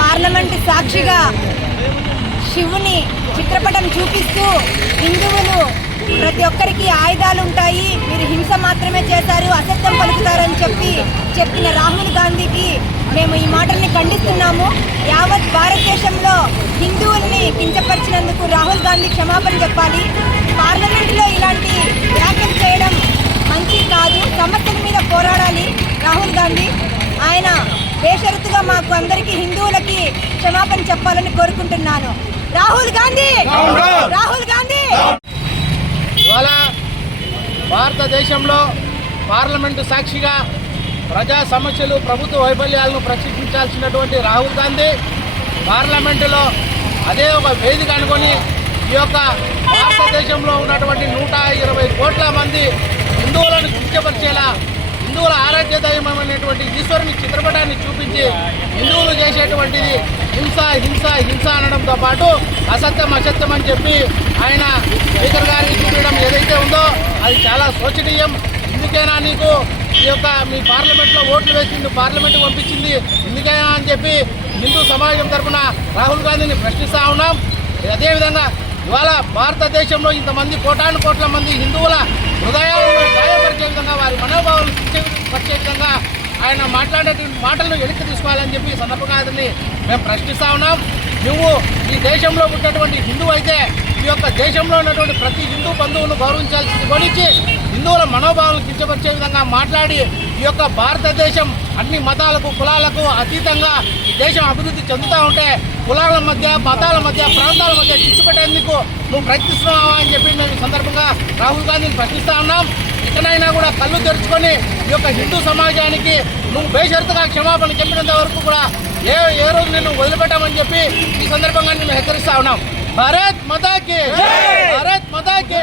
Parliament సాక్షిగా శివుని చిత్రపటం చూపిస్తూ హిందువులు ప్రతి ఒక్కరికి ఆయుధాలు ఉంటాయి, మీరు హింస మాత్రమే చేశారు, అసత్యం పలుకుతారని చెప్పిన రాహుల్ గాంధీకి మేము ఈ మాటల్ని ఖండిస్తున్నాము. యావత్ భారతదేశంలో హిందువుల్ని కించపరిచినందుకు రాహుల్ గాంధీ క్షమాపణ చెప్పాలి. పార్లమెంట్లో ఇలాంటి వ్యాఖ్యలు చేయడం మంచి కాదు. సమస్యల మీద పోరాడాలి రాహుల్ గాంధీ. ఆయన బేషరతుగా మాకు అందరికీ హిందువులకి క్షమాపణ చెప్పాలని కోరుకుంటున్నాను. రాహుల్ గాంధీ, రాహుల్ గాంధీ. ఇవాళ భారతదేశంలో పార్లమెంటు సాక్షిగా ప్రజా సమస్యలు, ప్రభుత్వ వైఫల్యాలను ప్రశ్నించాల్సినటువంటి రాహుల్ గాంధీ పార్లమెంటులో అదే ఒక వేదిక అనుకొని ఈ యొక్క భారతదేశంలో ఉన్నటువంటి 120 కోట్ల మంది హిందువులను కించపరిచేలా, హిందువుల ఆరాధ్య దైవమైనటువంటి ఈశ్వరుని చిత్రపటాన్ని చూపించి హిందువులు చేసేటువంటిది హింస హింస హింస అనడంతో పాటు అసత్యం అసత్యం అని చెప్పి ఆయన స్పీకర్ గారికి చూపించడం ఏదైతే ఉందో అది చాలా శోచనీయం. ఎందుకైనా నీకు ఈ యొక్క మీ పార్లమెంట్లో ఓట్లు వేసింది, పార్లమెంట్కి పంపించింది ఎందుకైనా అని చెప్పి హిందూ సమాజం తరఫున రాహుల్ గాంధీని ప్రశ్నిస్తూ ఉన్నాం. అదేవిధంగా ఇవాళ భారతదేశంలో ఇంతమంది కోటాను కోట్ల మంది హిందువుల హృదయాలను గాయపరిచే విధంగా, వారి మనోభావాలను పరిచే విధంగా ఆయన మాట్లాడేటువంటి మాటలను వెనక్కి తీసుకోవాలని చెప్పి ఈ సందర్భంగా అతన్ని మేము ప్రశ్నిస్తూ ఉన్నాం. నువ్వు ఈ దేశంలో ఉన్నటువంటి హిందువు అయితే ఈ యొక్క దేశంలో ఉన్నటువంటి ప్రతి హిందూ బంధువును గౌరవించాల్సింది గొనిచి హిందువుల మనోభావాలను కించపరిచే విధంగా మాట్లాడి ఈ యొక్క భారతదేశం అన్ని మతాలకు కులాలకు అతీతంగా ఈ దేశం అభివృద్ధి చెందుతూ ఉంటే కులాల మధ్య, మతాల మధ్య, ప్రాంతాల మధ్య చిచ్చుపెట్టేందుకు నువ్వు ప్రయత్నిస్తున్నావా అని చెప్పి మేము ఈ సందర్భంగా రాహుల్ గాంధీని ప్రశ్నిస్తూ ఉన్నాం. ఇకనైనా కూడా కళ్ళు తెరుచుకొని ఈ యొక్క హిందూ సమాజానికి నువ్వు బేషరతుగా క్షమాపణ చెప్పినంత వరకు కూడా ఏ రోజు నేను వదిలిపెట్టామని చెప్పి ఈ సందర్భంగా నేను హెచ్చరిస్తా ఉన్నాం. భారత్ మాతాకి, భారత్ మాతాకి.